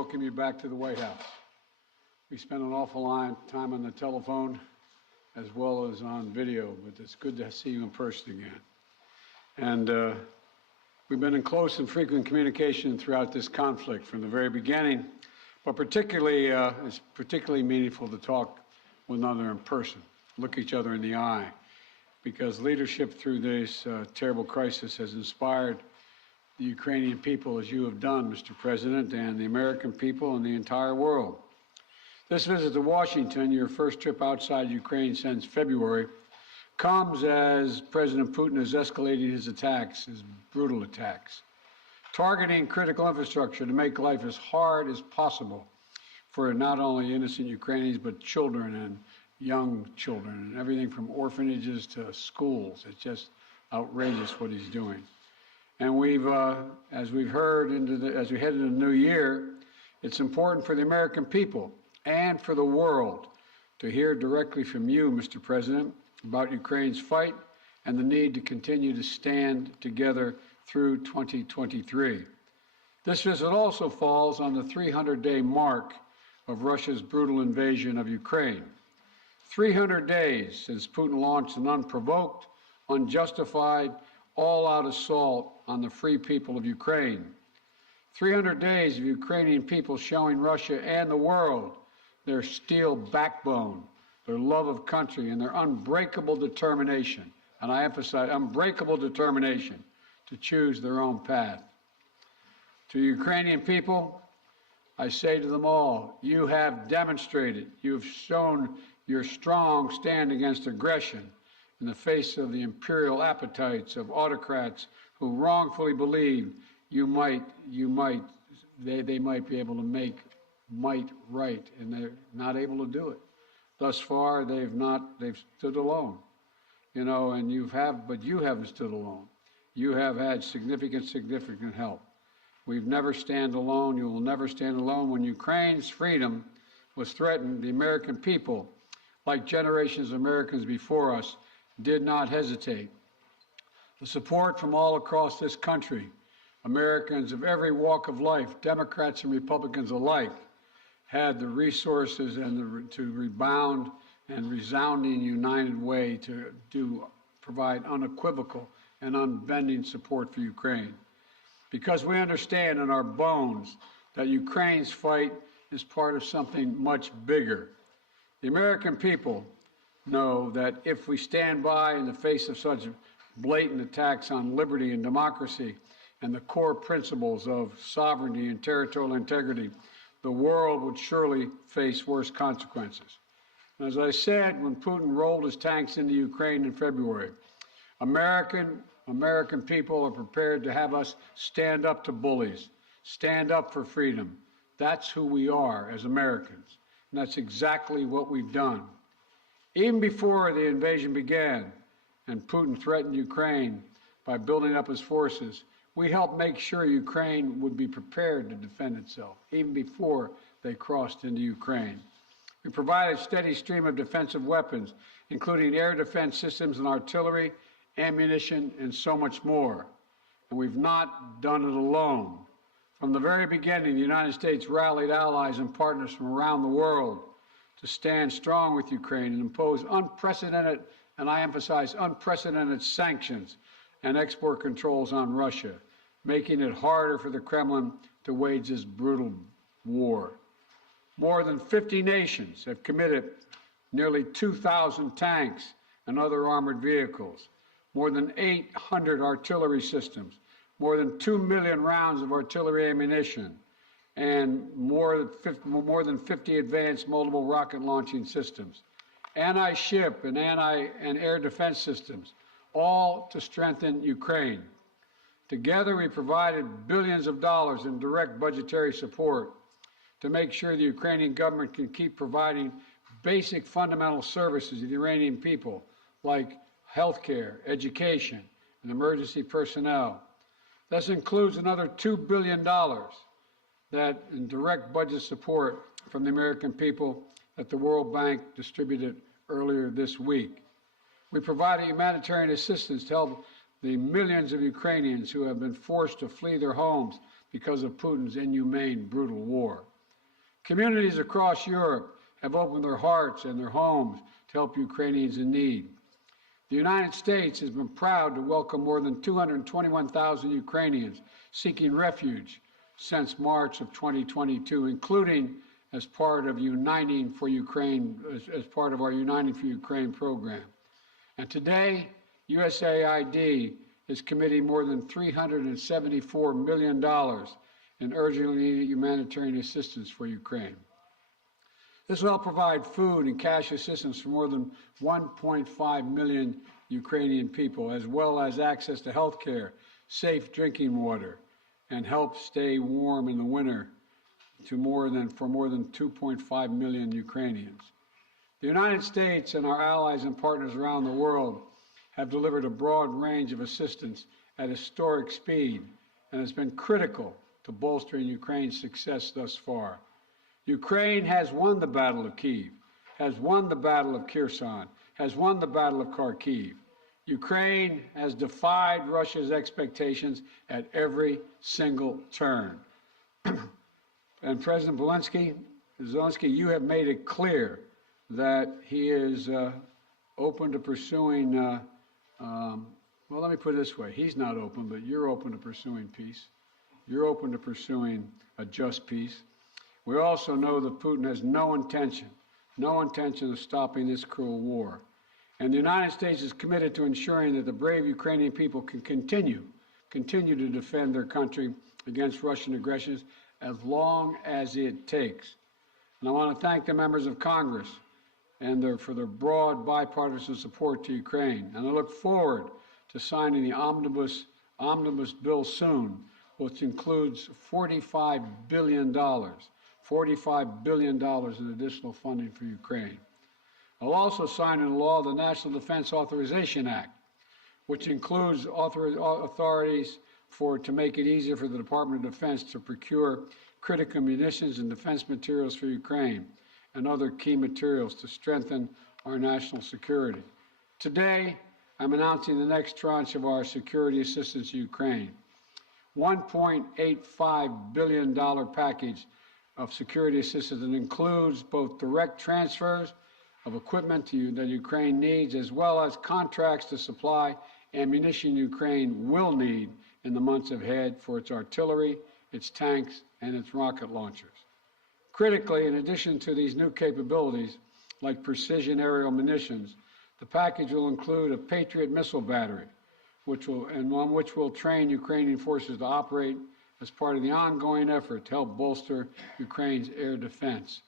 welcome you back to the White House. We spent an awful lot of time on the telephone as well as on video, but it's good to see you in person again. And we've been in close and frequent communication throughout this conflict from the very beginning, but it's particularly meaningful to talk with one another in person, look each other in the eye, because leadership through this terrible crisis has inspired the Ukrainian people, as you have done, Mr. President, and the American people and the entire world. This visit to Washington, your first trip outside Ukraine since February, comes as President Putin has escalated his attacks, his brutal attacks, targeting critical infrastructure to make life as hard as possible for not only innocent Ukrainians, but children and young children, and everything from orphanages to schools. It's just outrageous what he's doing. And as we've heard, as we head into the new year, it's important for the American people and for the world to hear directly from you, Mr. President, about Ukraine's fight and the need to continue to stand together through 2023. This visit also falls on the 300-day mark of Russia's brutal invasion of Ukraine. 300 days since Putin launched an unprovoked, unjustified, all-out assault on the free people of Ukraine. 300 days of Ukrainian people showing Russia and the world their steel backbone, their love of country, and their unbreakable determination, and I emphasize unbreakable determination, to choose their own path. To Ukrainian people, I say to them all, you have demonstrated, you have shown your strong stand against aggression in the face of the imperial appetites of autocrats who wrongfully believe they might be able to make might right, and they're not able to do it. Thus far, they've stood alone, and but you haven't stood alone. You have had significant help. We've never stand alone. You will never stand alone. When Ukraine's freedom was threatened, the American people, like generations of Americans before us, did not hesitate. The support from all across this country, Americans of every walk of life, Democrats and Republicans alike, had the resources and to rebound and resounding united way to provide unequivocal and unbending support for Ukraine. Because we understand in our bones that Ukraine's fight is part of something much bigger. The American people know that if we stand by in the face of such blatant attacks on liberty and democracy and the core principles of sovereignty and territorial integrity, the world would surely face worse consequences. And as I said, when Putin rolled his tanks into Ukraine in February, American people are prepared to have us stand up to bullies, stand up for freedom. That's who we are as Americans, and that's exactly what we've done. Even before the invasion began and Putin threatened Ukraine by building up his forces, we helped make sure Ukraine would be prepared to defend itself, even before they crossed into Ukraine. We provided a steady stream of defensive weapons, including air defense systems and artillery, ammunition, and so much more. And we've not done it alone. From the very beginning, the United States rallied allies and partners from around the world to stand strong with Ukraine and impose unprecedented, and I emphasize unprecedented, sanctions and export controls on Russia, making it harder for the Kremlin to wage this brutal war. More than 50 nations have committed nearly 2,000 tanks and other armored vehicles, more than 800 artillery systems, more than 2 million rounds of artillery ammunition, and more than 50 advanced multiple rocket launching systems, anti-ship and air defense systems, all to strengthen Ukraine. Together, we provided billions of dollars in direct budgetary support to make sure the Ukrainian government can keep providing basic fundamental services to the Iranian people, like health care, education, and emergency personnel. This includes another $2 billion that in direct budget support from the American people that the World Bank distributed earlier this week. We provided humanitarian assistance to help the millions of Ukrainians who have been forced to flee their homes because of Putin's inhumane, brutal war. Communities across Europe have opened their hearts and their homes to help Ukrainians in need. The United States has been proud to welcome more than 221,000 Ukrainians seeking refuge since March of 2022, including as part of Uniting for Ukraine, as part of our Uniting for Ukraine program. And today, USAID is committing more than $374 million in urgently needed humanitarian assistance for Ukraine. This will help provide food and cash assistance for more than 1.5 million Ukrainian people, as well as access to health care, safe drinking water, and help stay warm in the winter for more than 2.5 million Ukrainians. The United States and our allies and partners around the world have delivered a broad range of assistance at historic speed and has been critical to bolstering Ukraine's success thus far. Ukraine has won the Battle of Kyiv, has won the Battle of Kherson, has won the Battle of Kharkiv. Ukraine has defied Russia's expectations at every single turn. And President Zelenskyy, you have made it clear that he is open to pursuing, well, let me put it this way. He's not open, but you're open to pursuing peace. You're open to pursuing a just peace. We also know that Putin has no intention of stopping this cruel war. And the United States is committed to ensuring that the brave Ukrainian people can continue to defend their country against Russian aggressions as long as it takes. And I want to thank the members of Congress for their broad bipartisan support to Ukraine. And I look forward to signing the omnibus bill soon, which includes $45 billion in additional funding for Ukraine. I'll also sign into law the National Defense Authorization Act, which includes authorities to make it easier for the Department of Defense to procure critical munitions and defense materials for Ukraine and other key materials to strengthen our national security. Today, I'm announcing the next tranche of our security assistance to Ukraine. $1.85 billion package of security assistance that includes both direct transfers of equipment that Ukraine needs, as well as contracts to supply ammunition Ukraine will need in the months ahead for its artillery, its tanks, and its rocket launchers. Critically, in addition to these new capabilities, like precision aerial munitions, the package will include a Patriot missile battery, which will train Ukrainian forces to operate as part of the ongoing effort to help bolster Ukraine's air defense.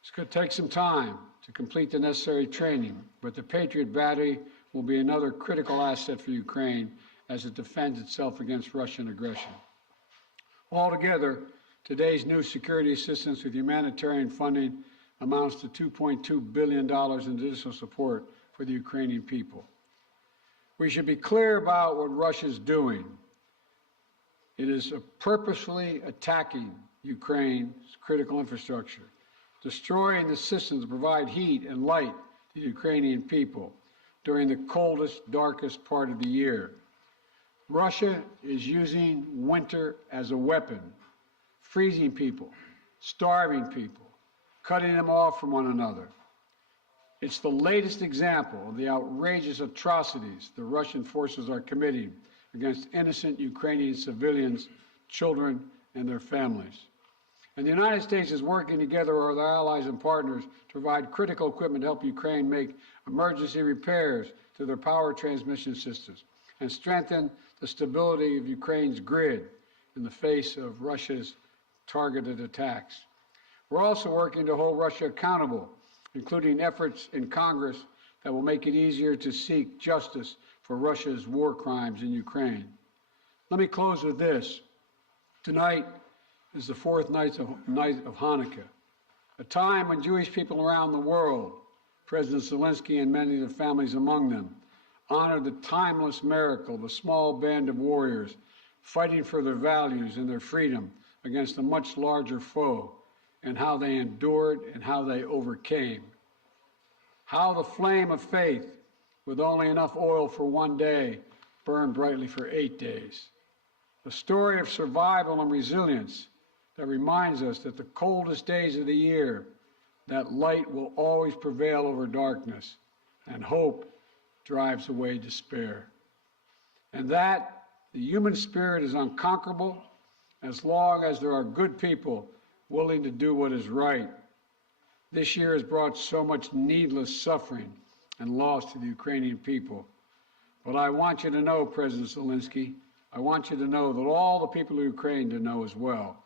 It's going to take some time to complete the necessary training, but the Patriot battery will be another critical asset for Ukraine as it defends itself against Russian aggression. Altogether, today's new security assistance with humanitarian funding amounts to $2.2 billion in additional support for the Ukrainian people. We should be clear about what Russia's doing. It is purposefully attacking Ukraine's critical infrastructure, destroying the systems that provide heat and light to the Ukrainian people during the coldest, darkest part of the year. Russia is using winter as a weapon, freezing people, starving people, cutting them off from one another. It's the latest example of the outrageous atrocities the Russian forces are committing against innocent Ukrainian civilians, children, and their families. And the United States is working together with our allies and partners to provide critical equipment to help Ukraine make emergency repairs to their power transmission systems and strengthen the stability of Ukraine's grid in the face of Russia's targeted attacks. We're also working to hold Russia accountable, including efforts in Congress that will make it easier to seek justice for Russia's war crimes in Ukraine. Let me close with this. Tonight is the fourth night of Hanukkah, a time when Jewish people around the world, President Zelenskyy and many of the families among them, honor the timeless miracle of a small band of warriors fighting for their values and their freedom against a much larger foe, and how they endured and how they overcame. How the flame of faith, with only enough oil for one day, burned brightly for 8 days. A story of survival and resilience that reminds us that the coldest days of the year, that light will always prevail over darkness, and hope drives away despair. And that the human spirit is unconquerable as long as there are good people willing to do what is right. This year has brought so much needless suffering and loss to the Ukrainian people. But I want you to know, President Zelenskyy, I want you to know that all the people of Ukraine to know as well.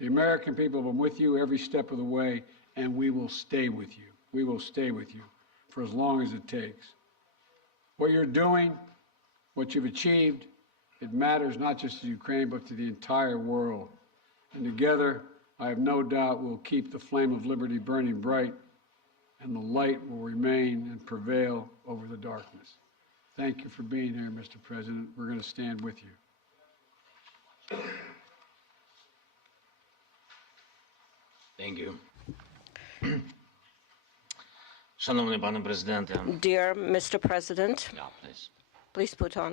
The American people have been with you every step of the way, and we will stay with you. We will stay with you for as long as it takes. What you're doing, what you've achieved, it matters not just to Ukraine, but to the entire world. And together, I have no doubt we'll keep the flame of liberty burning bright, and the light will remain and prevail over the darkness. Thank you for being here, Mr. President. We're going to stand with you. Thank you. Шановний пане президенте. Dear Mr. President, Yeah, please. please put on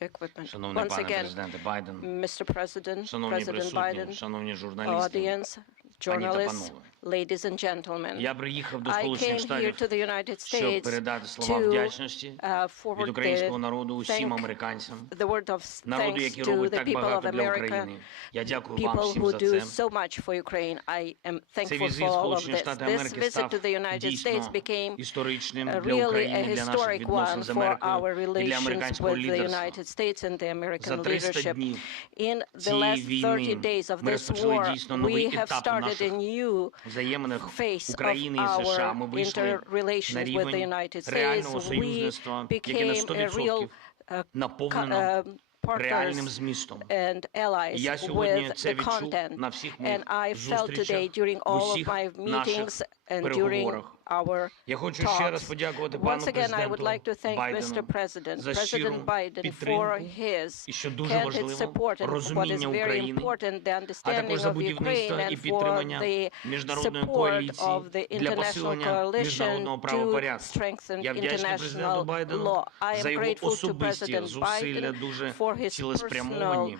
the equipment. Шановний Once пане again, президенте Байден. Mr. President, Шановні President присутні, Biden, шановні журналісти. audience, journalists, ladies and gentlemen. Я приїхав до I Сполучених came here Штатів, to the United щоб States передати слова to вдячності від forward українського народу усім thank американцям, the word of народу, thanks який to робить the так people of багато для America, України. Я дякую вам people всім who за do це. so much for Ukraine. I am Цей thankful візит for all of Сполучені this. Штати This Америки visit став to the United States дійсно became історичним для really a України, для наших historic відносин one з for Америкою our і для relations американського with the лідерства. United States and the American За 300 leadership. днів In the цієї last 30 війни days of ми this розпочали war, дійсно новий we have етап у started a наших new взаєминах phase of України і США. Ми our вийшли на interrelations with the рівень United States. реального We союзництва, яке на became a real 100% наповнено реальним partners змістом. and allies І я сьогодні with це the відчув content. на всіх моїх And I felt today зустрічах, during в all of усіх my наших meetings and during переговорах. our Я хочу ще раз talks. подякувати пану Once again, I would президенту like to thank Mr. Байдену President, за щиру President Biden, for підтримку his і, що дуже candid важливо, support and what is розуміння very України, important, the а understanding також за of Ukraine будівництво і and for підтримання the міжнародної support коаліції of the для international посилення coalition міжнародного to правопорядку. strengthen Я вдячний президенту international Байдену law. I за am його grateful to особисті President зусилля, Biden дуже for his цілеспрямовані,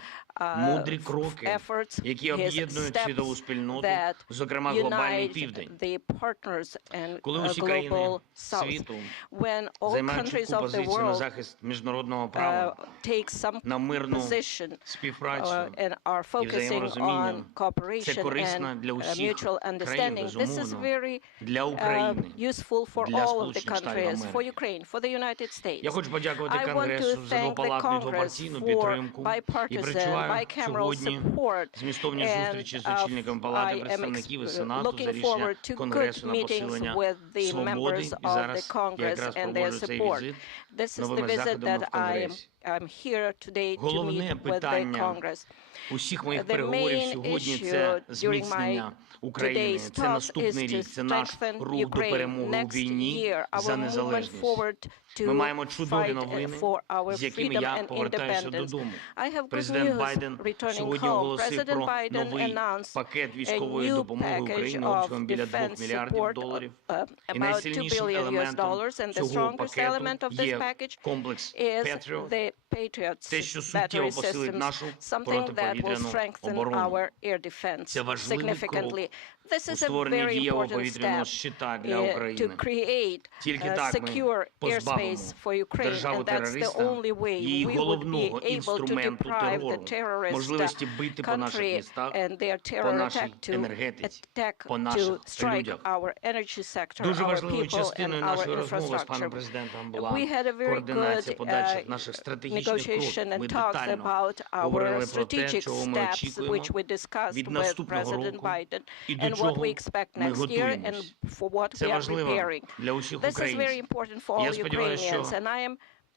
мудрі кроки, efforts, які his об'єднують світову steps спільноту, that зокрема глобальний unite Південь. the partners and Коли усі країни global South. світу When all займають countries чітку of the позицію на world захист міжнародного права, take some на мирну position співпрацю and are і focusing взаєморозуміння, on це cooperation корисно and для усіх mutual країн, understanding. This is безумовно, very для України, useful for для all of the Сполучених Штатів countries, for Америки. Ukraine, for the United States. Я хочу подякувати I want to Конгресу за thank the двопалатну Congress двопартійну for підтримку і bipartisan, причуваю bicameral сьогодні support. змістовні And зустрічі з очільником Палати I am представників і Сенату за looking рішення forward to good Конгресу на meetings посилення with the свободи. members І of the зараз я Congress якраз and their проводжу цей support. візит This is the новими visit заходами that в Конгресі. I'm here today to Головне meet with the питання Congress. усіх моїх The переговорів main сьогодні issue це during зміцнення України. today's Це talks наступний is to рік, це наш strengthen рух до Ukraine. перемоги у Next війні year, за our movement незалежність. forward to Ми маємо чудові fight новини, for our з якими freedom я and повертаюся independence. додому. I have good Президент news Байден returning сьогодні home. оголосив President про Biden новий announced пакет a військової new допомоги package Україні of обсягом біля $2 defense мільярдів support, доларів. І about $2 найсильнішим billion елементом and the цього strongest пакету element of this є package комплекс is Patriot, the Patriots те, що battery суттєво посилить systems, нашу something that will протиповітряну strengthen оборону. our air defense Це важливий significantly. This у is a створенні very дієвого important повітряного step щита для to України. create Тільки так ми secure позбавимо airspace for Ukraine, державу and that's the терориста only way її we would be головного able to інструменту deprive the терору, terrorist можливості бити по наших country містах, and their по terror нашій attack to енергетиці, по to наших strike людях. our energy sector, Дуже our важливою people, and частиною нашої our розмови з паном infrastructure. президентом була We had a very координація good подальших наших стратегічних negotiation кроків. Ми and talks детально about our говорили про те, strategic чого ми steps, очікуємо which we discussed від with наступного President року Biden, і до and what чого we expect ми next year, and готуємось. for what Це we are важливо preparing. для усіх This is very українців. important for Я all сподіваюся, Ukrainians, що and I am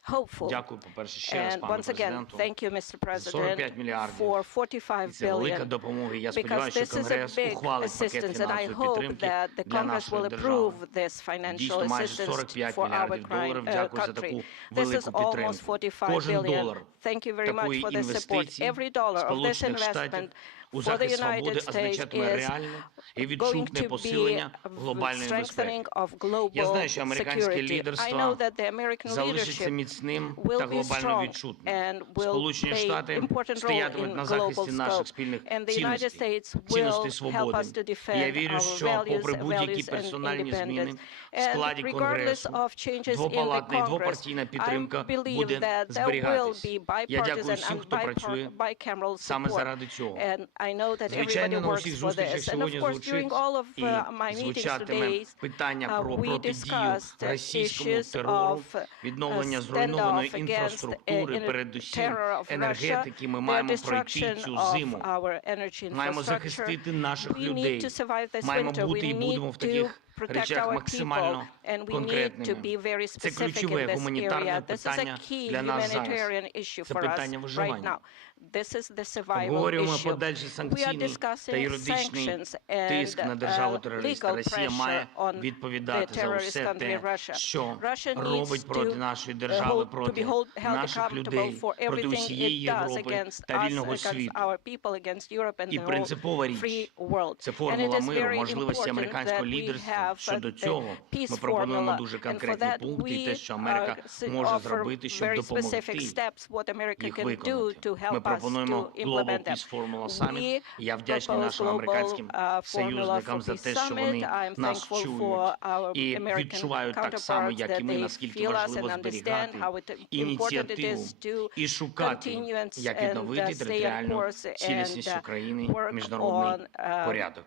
hopeful. Дякую, по-перше, ще раз And пану once again, президенту. thank you, Mr. 45 President, мільярдів. for 45 І це велика billion. допомога. І я Because сподіваюся, this що is a Конгрес big ухвалить пакет assistance, and I фінансової hope підтримки that the для Congress нашої will держави. approve this financial Дійсно, майже assistance 45 for our мільярдів доларів. Дякую за таку country. This is велику almost підтримку. 45 Кожен billion. долар Thank you very much такої for this support. інвестиції Every dollar of this Сполучених Штатів investment у for the захист свободи United States означатиме is реальне і going відчутне to be посилення a глобальної безпеки. strengthening of Я global знаю, що американське security. I know лідерство that the American залишиться leadership міцним та will be глобально strong відчутним. and will Сполучені play Штати important role стоятимуть in на global захисті наших scope. спільних And the United цінностей, States will цінностей help свободи. us to І я defend вірю, our що попри values будь-які and персональні зміни independence. в And складі regardless Конгресу, of changes in the двопалатна і Congress, двопартійна I підтримка believe буде that there will зберігатись. be Я дякую bipartisan всім, and хто працює bicameral саме support. заради цього. And I know that everybody Звичайно, на works усіх for зустрічах this. And of сьогодні course, during звучить all of і my meetings звучатиме today, питання про we протидію discussed російському issues терору, of відновлення зруйнованої standoff against інфраструктури, передусім terror of Russia, енергетики. Ми the маємо пройти destruction цю of зиму. our energy Маємо infrastructure. захистити наших We need людей. to survive this Маємо winter. бути We і будемо need в to таких protect речах our people, максимально and we need to конкретними. be very Це specific in ключове this гуманітарне area. This is a питання key для нас зараз. humanitarian issue Це for us питання right виживання. now. This is the survival Обговорюємо issue. подальший We are санкційний та discussing юридичний sanctions тиск на and державу-терориста. legal Росія має pressure on відповідати the за terrorist усе country те, Russia. що Russia needs робить проти to нашої держави, to be проти held наших accountable людей, for проти everything усієї it does Європи against та us, вільного against світу. our people, against Europe and І the whole принципова річ free world. – це And it формула is миру, very можливості important американського that we лідерства. have Щодо the цього peace ми пропонуємо formula, дуже and for конкретні that пункти і те, що we Америка може offer зробити, щоб very допомогти specific steps what America їх can do виконати. to help Ми us пропонуємо to Global implement them. Peace Formula Summit. We І я вдячний propose нашим global американським formula союзникам for за peace те, що вони summit. I'm нас thankful чують for our і American відчувають так само, counterparts як і that ми, they наскільки feel us важливо and understand зберігати how important it ініціативу is to і шукати, continue як and відновити stay on територіальну course цілісність and України, work міжнародний on порядок.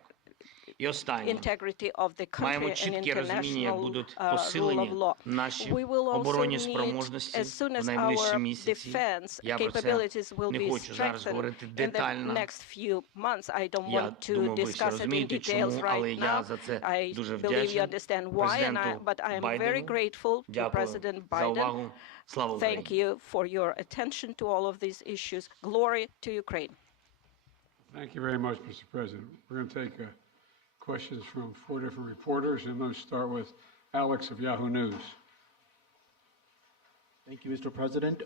І останнє. integrity of the Маємо country and чітке розуміння, як international будуть rule посилені of law. наші We will also оборонні need, спроможності as soon в as найближчі our місяці. defense Я про це capabilities will не be хочу зараз strengthened говорити in the детально. next few months. I don't Я want to думаю, ви всі discuss it in розумієте, details чому, але right я now. за це I дуже believe you вдячний understand why, but I am very Байдену. grateful to Дякую President за Biden. увагу. Слава Thank Україні! you for your attention to all of these issues. Glory to Ukraine. Thank you very much, Mr. President. We're going to take questions from 4 different reporters, and let's start with Alex of Yahoo News. Thank you, Mr. President.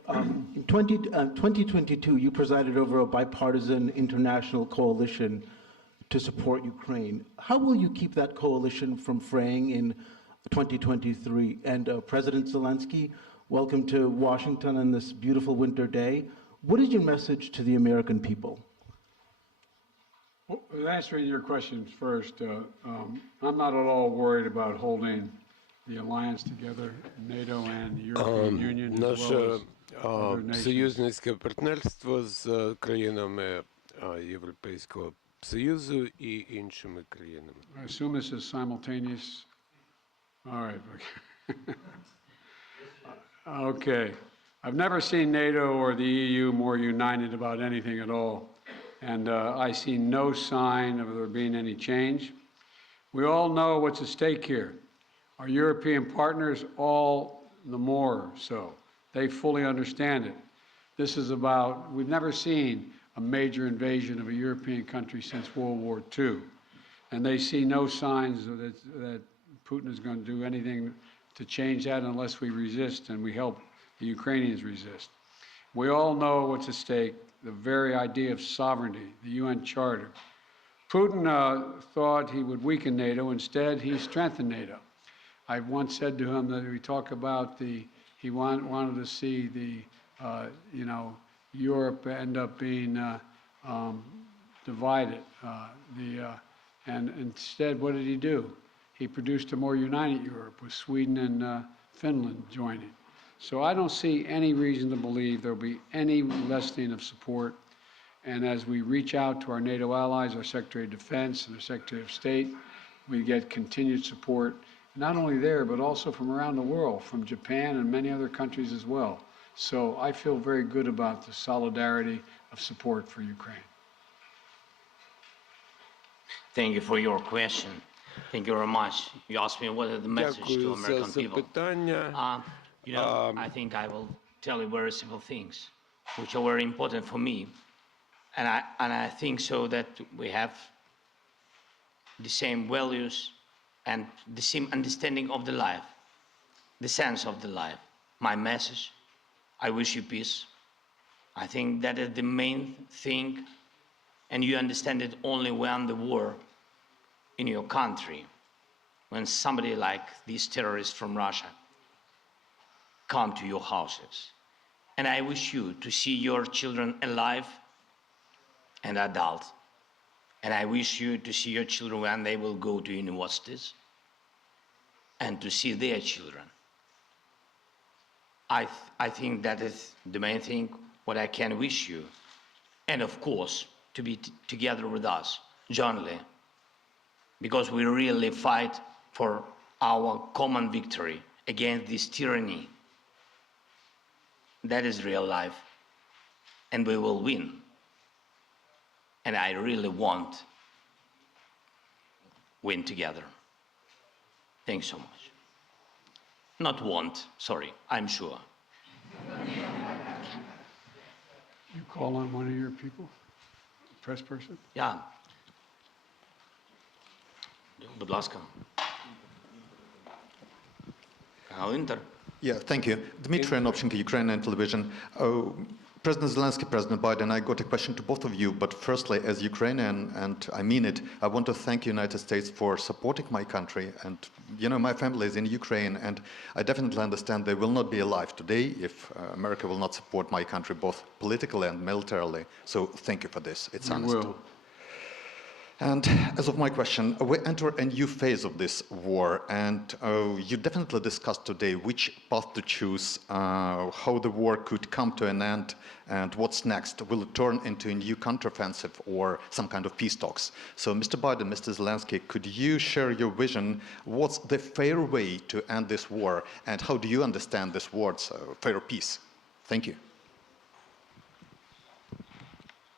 In 2022, you presided over a bipartisan international coalition to support Ukraine. How will you keep that coalition from fraying in 2023? And President Zelenskyy, welcome to Washington on this beautiful winter day. What is your message to the American people? Well, answering your questions first, I'm not at all worried about holding the alliance together, NATO and the European Union, as well Наше as other nations. союзницьке партнерство з країнами Європейського Союзу і іншими країнами. I assume this is simultaneous. All right. Okay. I've never seen NATO or the EU more united about anything at all. And I see no sign of there being any change. We all know what's at stake here. Our European partners, all the more so. They fully understand it. This is about, we've never seen a major invasion of a European country since World War II. And they see no signs that Putin is going to do anything to change that unless we resist and we help the Ukrainians resist. We all know what's at stake, the very idea of sovereignty, the UN Charter. Putin thought he would weaken NATO. Instead, he strengthened NATO. I once said to him that we talk about he wanted to see Europe end up being divided. And instead, what did he do? He produced a more united Europe with Sweden and Finland joining. So I don't see any reason to believe there will be any lessening of support. And as we reach out to our NATO allies, our Secretary of Defense and our Secretary of State, we get continued support, not only there, but also from around the world, from Japan and many other countries as well. So I feel very good about the solidarity of support for Ukraine. Thank you for your question. Thank you very much. You asked me what is the message to Дякую за American people. запитання. I think I will tell you very simple things, which are very important for me. And I think so that we have the same values and the same understanding of the life, the sense of the life. My message, I wish you peace. I think that is the main thing And you understand it only when the war in your country, when somebody like these terrorists from Russia come to your houses. And I wish you to see your children alive and adult. And I wish you to see your children when they will go to universities and to see their children. I think that is the main thing what I can wish you. And of course, to be together with us, jointly, because we really fight for our common victory against this tyranny. That is real life, and we will win. And I really want win together. Thanks so much. Not want, sorry, I'm sure. You call on one of your people, press person? Yeah. Будь ласка. Канал Інтер. Yeah, thank you. Dmitry Anopchenko, Ukrainian television. President Zelensky, President Biden, I got a question to both of you, but firstly, as Ukrainian, and I mean it, I want to thank the United States for supporting my country. And, you know, my family is in Ukraine, and I definitely understand they will not be alive today if America will not support my country, both politically and militarily. So thank you for this. It's honest. We will. And as of my question, we enter a new phase of this war, and you definitely discussed today which path to choose, how the war could come to an end, and what's next. Will it turn into a new counteroffensive or some kind of peace talks? So, Mr. Biden, Mr. Zelensky, could you share your vision? What's the fair way to end this war, and how do you understand this word's fair peace? Thank you.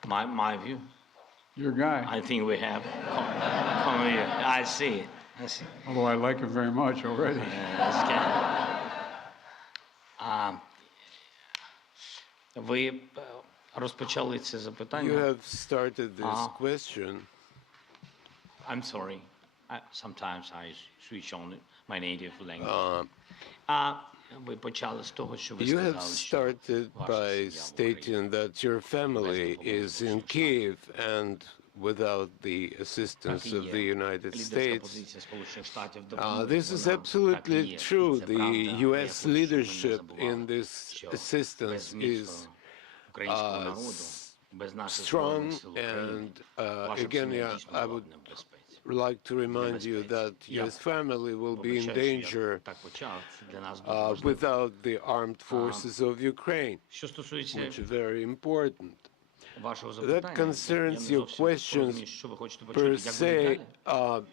My view. Your guy. I think we have. Come here. I see. Although I like him very much already. Ви розпочали це You запитання. have started this question. I'm sorry. Sometimes I switch on my native language. Ви почали з того, що ви You have сказали, що started ваша by сім'я в Україні. stating that your family is in Kiev and without the assistance Так і of є. the United Лідерська States. позиція Сполучених Штатів This is вона absolutely так і є. true. Це The правда. Я U.S. хочу, щоб ви не leadership забували, in this що assistance без is міцного українського народу, без наших Збройних strong, Сил України, and ваша again, сім'я I дійсно була б would не в безпеці. like to remind you that your family will be in danger without the armed forces of Ukraine, Що стосується which is very important. вашого That запитання, concerns я не your зовсім questions розумію, що ви хочете почути, per як буде se. далі.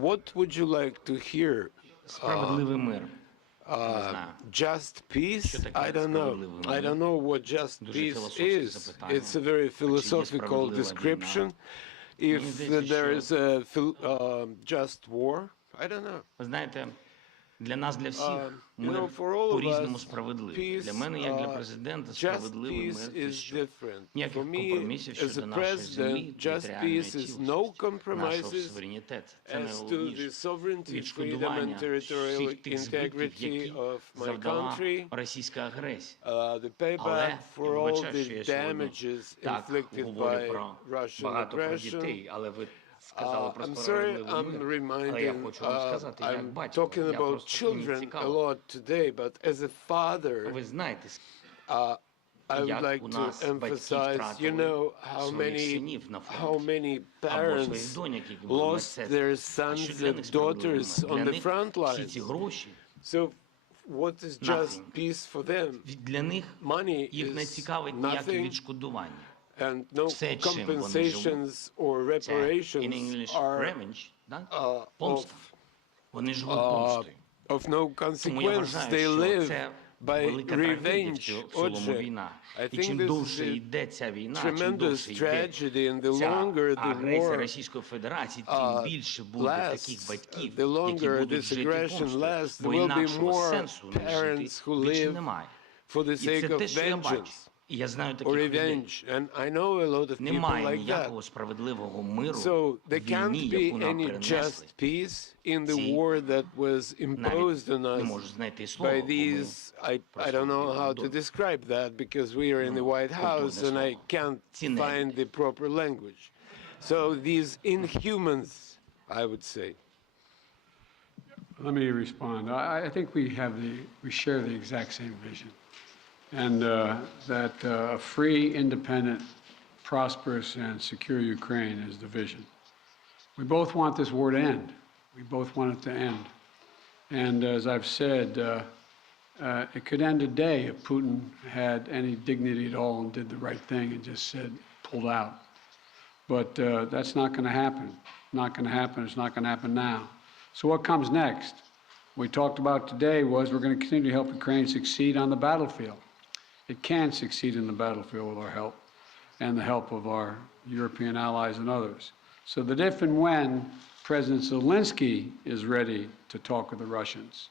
What would you like to hear? Справедливий мир. Не знаю. Just peace? Що таке I don't know. справедливий I мир? don't know what just Дуже peace філософське is. запитання. It's a very philosophical справедлива description. війна? If Мені здається, there що- is a just war, I don't know. Ви знаєте, для нас, для всіх, you мир know, for all of по-різному us, справедливий. Для peace, мене, як для президента, just справедливий peace мир – це is що? different. Ніяких For me, компромісів as щодо a нашої землі, president, just територіальної peace is no цілісності, нашого compromises суверенітету. Це as to the найголовніше. sovereignty, freedom, and Відшкодування territorial всіх тих збитків, integrity які of my завдала country, російська агресія. the payback Але for я all вибачаю, що the я сьогодні damages так inflicted говорю by про Russian багато про aggression. дітей, але ви сказали про I'm sorry, справедливий I'm мир. Але я reminding, хочу вам сказати, як I'm батько, talking я about просто мені children a цікаво. lot today, but as a father, Ви знаєте, I would як like у to нас батьки emphasize, you know, втратили своїх синів на how фронті, many або своїх parents доньок, які були lost медсестрами. their А що sons для них and справедливий daughters мир? on Для the них front всі ці lines. гроші, So what is just Nothing. peace for them? для них Money їх не is цікавить ніяке nothing, відшкодування. and no Все, чим вони compensations or Це in reparations English are revenge, да? of, Помста. Вони живуть помстою. of no Тому я consequence. вважаю, They що live це by велика трагедія в revenge. цілому Отже, війна. I І think чим this довше is a йде ця війна, чим tremendous довше йде tragedy, and the ця longer the агресія war Російської Федерації, тим більше буде таких lasts, батьків, the які longer будуть this жити aggression помстою. lasts, Бо there will be інакшого more сенсу не parents жити who більше live немає. for the І sake це of те, що я бачу. vengeance І я знаю or таких людей. revenge. And I know a lot of people Немає like that. ніякого справедливого миру So в there can't війні, be яку нам any принесли. just peace in the Ці war that was imposed on Навіть не us можу знайти слова, by бо ми these, I просто don't know how to відомо. describe that because we are in the White House and I can't Цінне. find the proper language. So these inhumans, I would say. Let me respond. I think we share the exact same vision, and that a free, independent, prosperous, and secure Ukraine is the vision. We both want this war to end. We both want it to end. And as I've said, it could end today if Putin had any dignity at all and did the right thing and just said, pulled out. But that's not going to happen. Not going to happen. It's not going to happen now. So what comes next? We talked about today was we're going to continue to help Ukraine succeed on the battlefield. It can succeed in the battlefield with our help and the help of our European allies and others. So that if and when President Zelenskyy is ready to talk with the Russians,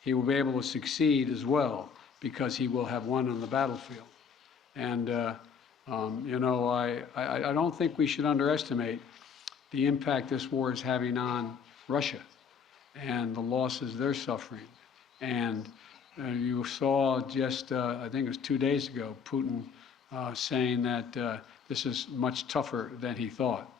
he will be able to succeed as well because he will have won on the battlefield. And, you know, I don't think we should underestimate the impact this war is having on Russia and the losses they're suffering. And you saw just, I think it was 2 days ago, Putin saying that this is much tougher than he thought.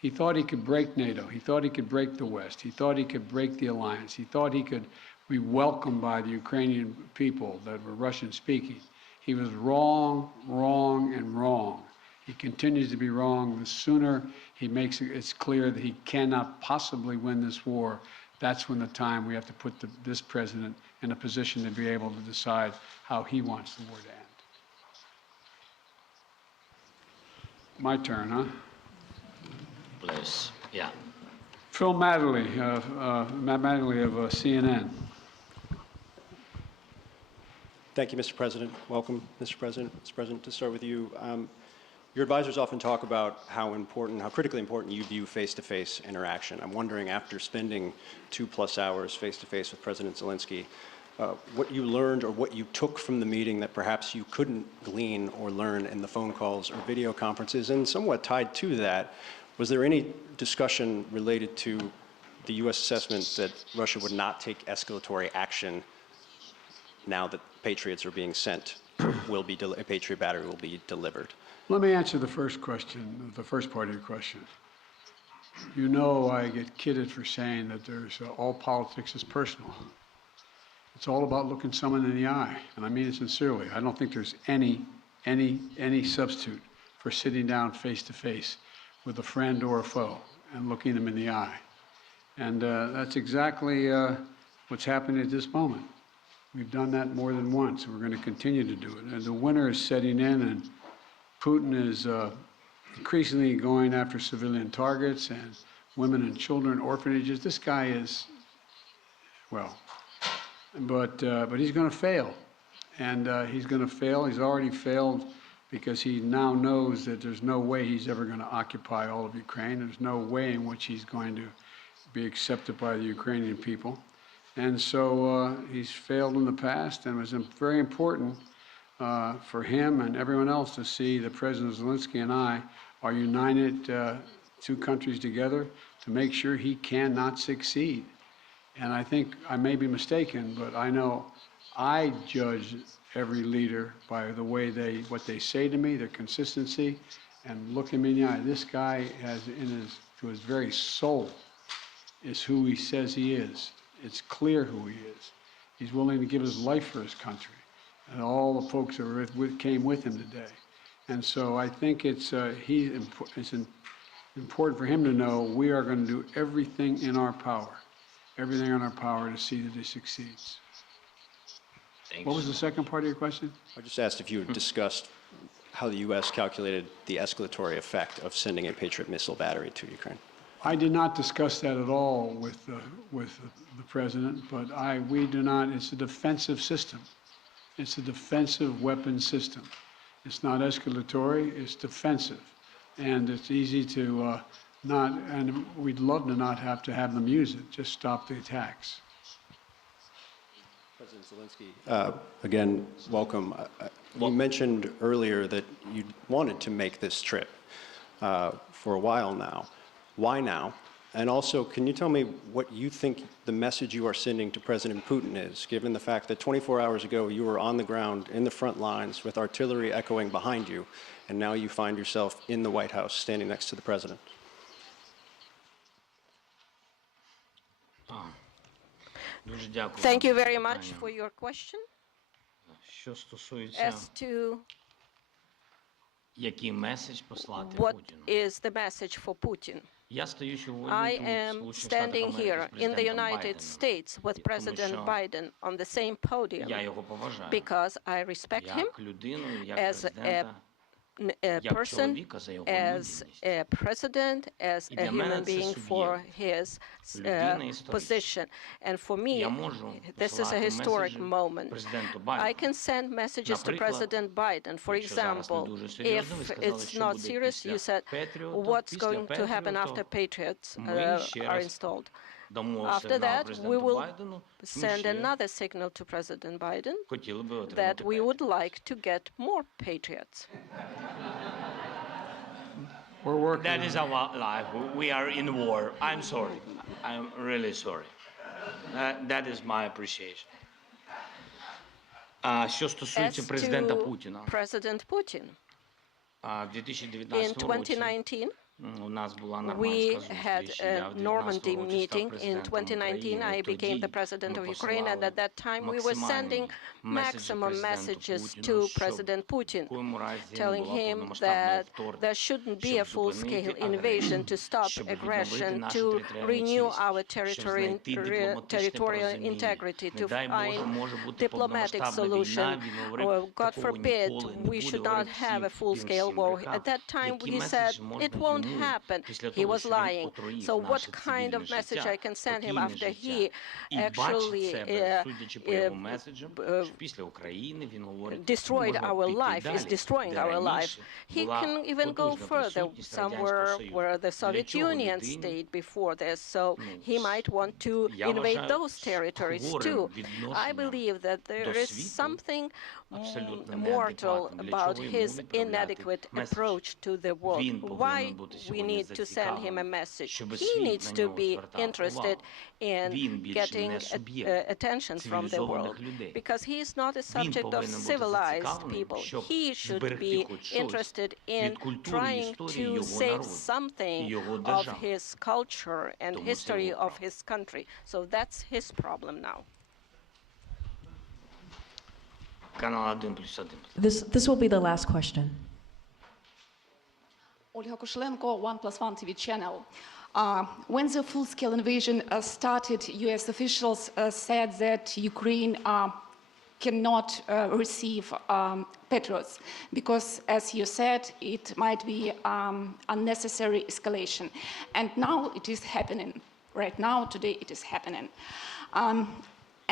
He thought he could break NATO. He thought he could break the West. He thought he could break the alliance. He thought he could be welcomed by the Ukrainian people that were Russian-speaking. He was wrong, wrong, and wrong. He continues to be wrong. The sooner he makes it's clear that he cannot possibly win this war, that's when the time we have to put this president in a position to be able to decide how he wants the war to end. My turn, huh? Please, yeah. Phil Matterly, Matt Matterly of CNN. Thank you, Mr. President. Welcome, Mr. President. Mr. President, to start with you, your advisors often talk about how critically important you view face-to-face interaction. I'm wondering, after spending 2+ hours face-to-face with President Zelenskyy, what you learned or what you took from the meeting that perhaps you couldn't glean or learn in the phone calls or video conferences, and somewhat tied to that, was there any discussion related to the U.S. assessment that Russia would not take escalatory action now that Patriots are being sent, a Patriot battery will be delivered? Let me answer the first question, the first part of your question. You know I get kidded for saying that there's all politics is personal. It's all about looking someone in the eye, and I mean it sincerely. I don't think there's any substitute for sitting down face-to-face with a friend or a foe and looking them in the eye. And that's exactly what's happening at this moment. We've done that more than once, and we're going to continue to do it. And the winter is setting in, and Putin is increasingly going after civilian targets and women and children, orphanages. This guy is, well, but he's going to fail. And he's going to fail. He's already failed because he now knows that there's no way he's ever going to occupy all of Ukraine. There's no way in which he's going to be accepted by the Ukrainian people. And so he's failed in the past, and it was very important for him and everyone else to see that President Zelenskyy and I are united, two countries together, to make sure he cannot succeed. And I think I may be mistaken, but I know I judge every leader by the way what they say to me, their consistency, and look him in the eye. This guy has to his very soul is who he says he is. It's clear who he is. He's willing to give his life for his country, and all the folks that came with him today. And so I think it's important for him to know we are going to do everything in our power to see that he succeeds. Thanks. What was the second part of your question? I just asked if you had discussed how the U.S. calculated the escalatory effect of sending a Patriot missile battery to Ukraine. I did not discuss that at all with the president, but we do not. It's a defensive system. It's a defensive weapon system. It's not escalatory. It's defensive, and it's easy to not. And we'd love to not have to have them use it. Just stop the attacks. President Zelenskyy, again, welcome. You mentioned earlier that you wanted to make this trip for a while now. Why now? And also, can you tell me what you think the message you are sending to President Putin is, given the fact that 24 hours ago you were on the ground in the front lines with artillery echoing behind you, and now you find yourself in the White House standing next to the president? Thank you very much for your question. As to what is the message for Putin? I am standing here in the United States with President Biden on the same podium because I respect him as a person, as a president, as a human being for his position. And for me, this is a historic moment. I can send messages to President Biden. For example, if it's not serious, you said, what's going to happen after Patriots are installed? After that, we will send another signal to President Biden that we would like to get more Patriots. We're working. That is our life. We are in war. I'm sorry. I'm really sorry. That is my appreciation. Що стосується президента Путіна. President Putin. In 2019, we had a Normandy meeting. In 2019, I became the president of Ukraine, and at that time, we were sending maximum messages to President Putin, telling him that there shouldn't be a full-scale invasion, to stop aggression, to renew our territorial integrity, to find diplomatic solution. God forbid, we should not have a full-scale war. At that time, he said it won't happen. He was lying. So what kind of message I can send him after he actually destroyed our life, is destroying our life? He can even go further, somewhere where the Soviet Union stayed before this, so he might want to invade those territories too. I believe that there is something mortal about his inadequate approach to the world. Why we need to send him a message? He needs to be interested in getting attention from the world, because he is not a subject of civilized people. He should be interested in trying to save something of his culture and history of his country. So that's his problem now. This will be the last question. Olga Koshelenko, 1+1 TV channel. When the full-scale invasion started, U.S. officials said that Ukraine cannot receive Patriots because, as you said, it might be unnecessary escalation. And now it is happening. Right now, today, it is happening.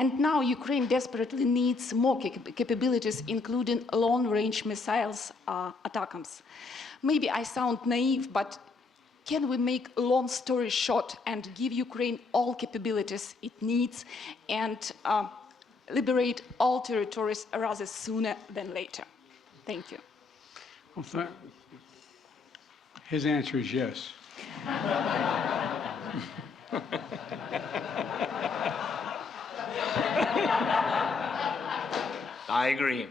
And now Ukraine desperately needs more capabilities, including long-range missiles, ATACMS. Maybe I sound naive, but can we make a long story short and give Ukraine all capabilities it needs and liberate all territories rather sooner than later? Thank you. Well, his answer is yes. I agree.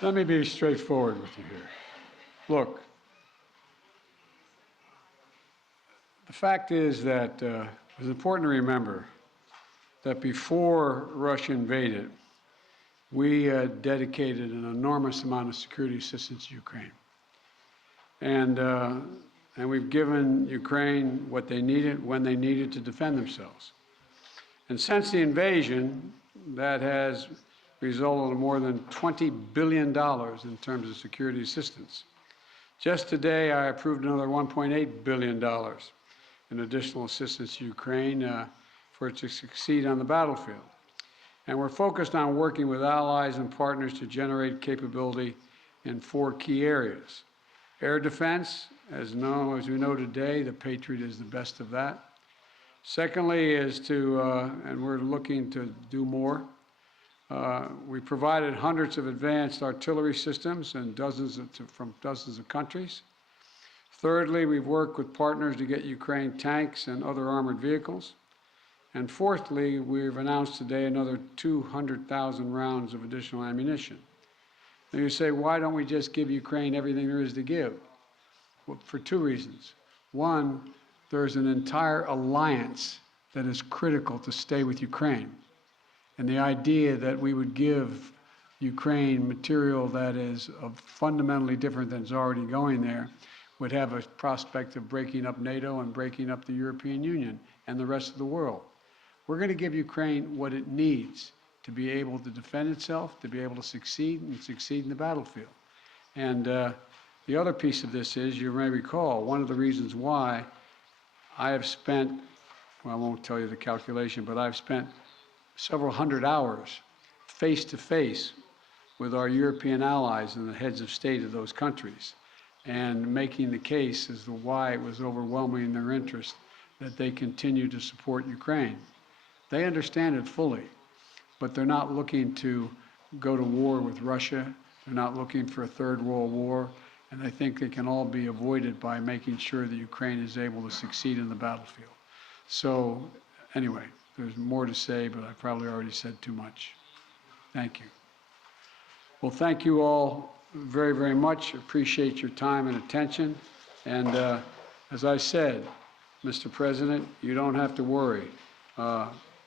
Let me be straightforward with you here. Look, the fact is that it's important to remember that before Russia invaded, we dedicated an enormous amount of security assistance to Ukraine. And we've given Ukraine what they needed, when they needed to defend themselves. And since the invasion, that has resulted in more than $20 billion in terms of security assistance. Just today, I approved another $1.8 billion in additional assistance to Ukraine for it to succeed on the battlefield. And we're focused on working with allies and partners to generate capability in 4 key areas. Air defense, as we know today, the Patriot is the best of that. Secondly is to, and we're looking to do more, we provided hundreds of advanced artillery systems and from dozens of countries. Thirdly, we've worked with partners to get Ukraine tanks and other armored vehicles. And fourthly, we've announced today another 200,000 rounds of additional ammunition. Now you say, why don't we just give Ukraine everything there is to give? Well, for two reasons. One, there's an entire alliance that is critical to stay with Ukraine. And the idea that we would give Ukraine material that is fundamentally different than is already going there would have a prospect of breaking up NATO and breaking up the European Union and the rest of the world. We're going to give Ukraine what it needs to be able to defend itself, to be able to succeed and succeed in the battlefield. And the other piece of this is, you may recall, one of the reasons why I have spent, well, I won't tell you the calculation, but I've spent several hundred hours face-to-face with our European allies and the heads of state of those countries, and making the case as to why it was overwhelming in their interest that they continue to support Ukraine. They understand it fully, but they're not looking to go to war with Russia. They're not looking for a third world war, and I think they can all be avoided by making sure that Ukraine is able to succeed in the battlefield. So anyway, there's more to say, but I probably already said too much. Thank you. Well, thank you all very, very much. Appreciate your time and attention. And as I said, Mr. President, you don't have to worry.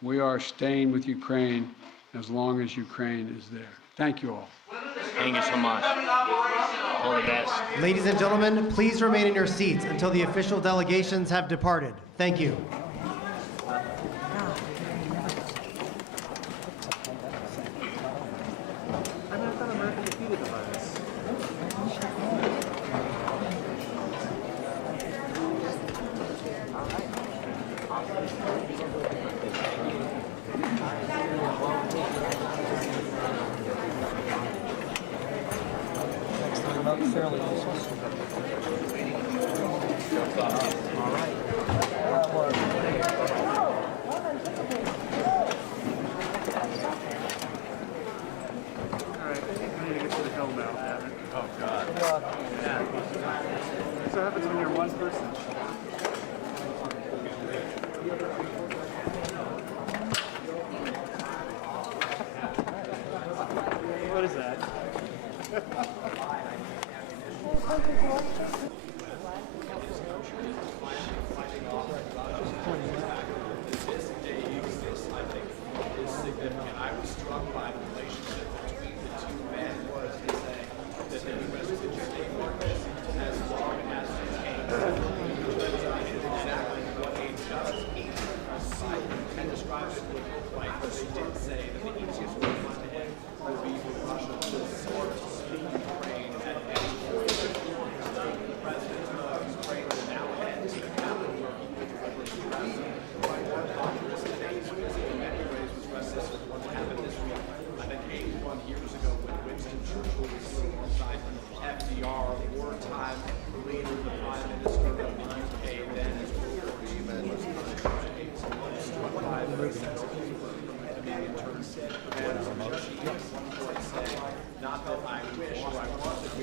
We are staying with Ukraine as long as Ukraine is there. Thank you all. Thank you so much. All the best. Ladies and gentlemen, please remain in your seats until the official delegations have departed. Thank you. What is that?